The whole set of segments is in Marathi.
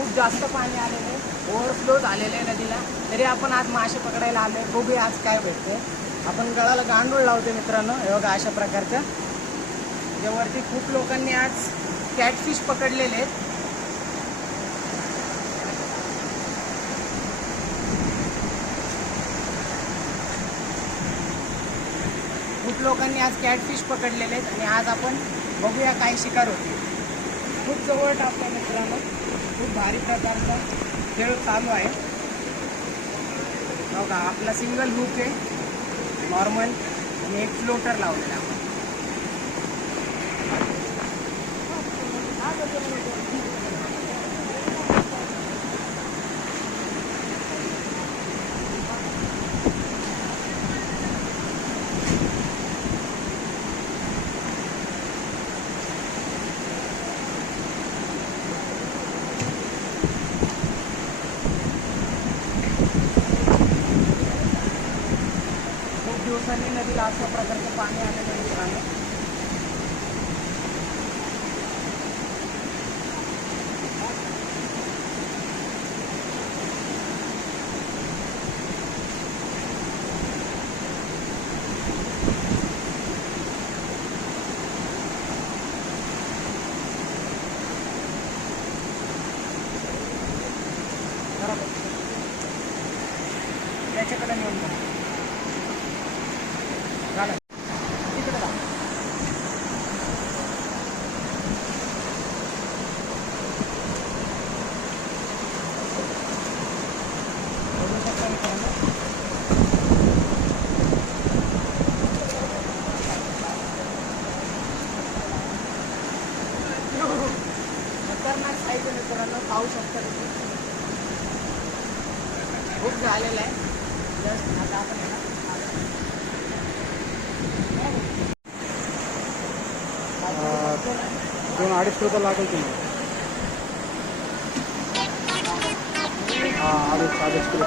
खूप जास्त पाणी आलेलं आहे. ओव्हरफ्लो झालेलं आहे नदीला. तरी आपण आज मासे पकडायला आले बघूया आज काय भेटते आपण गळाला गांडूळ लावते मित्रांनो. हे बघा अशा प्रकारचं. त्यावरती खूप लोकांनी आज कॅटफिश पकडलेले आहेत. खूप लोकांनी आज कॅटफिश पकडलेले आहेत. आणि आज आपण बघूया काय शिकार होते खूप जवळ टाकतो मित्रांनो. खूप भारी प्रकारचा खेळ चालू आहे. बघा आपला सिंगल हुक आहे. नॉर्मल आणि एक फ्लोटर लावलेला आपण खूप दिवसांनी नदीला अशा प्रकारचं पाणी आलेलं आहे मित्रांनो जरा बघ. त्याच्याकडे नेऊन जा. झालं तिकडे जा. बघू शकता मित्रांनो. पाहू शकता तुम्ही खूप झालेलं आहे जस्ट आता आपण आहे ना दोन अडीच रुपये लागेल तुम्ही हां अडीच अडीच किलो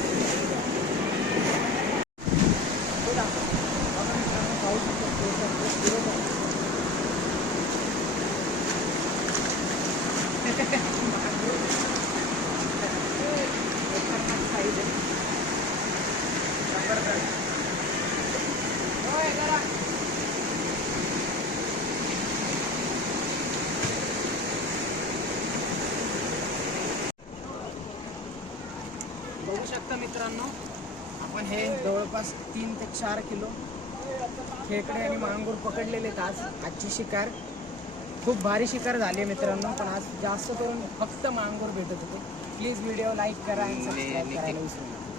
बघू शकता मित्रांनो आपण हे जवळपास तीन ते चार किलो खेकडे आणि मांगूर पकडलेले आहेत आज आजची शिकार. खूप भारी शिकार झाली आहे मित्रांनो पण आज जास्त करून फक्त मांगूर भेटत होते. प्लीज व्हिडिओ लाईक करा आणि सबस्क्राईब करायला विसरू नका.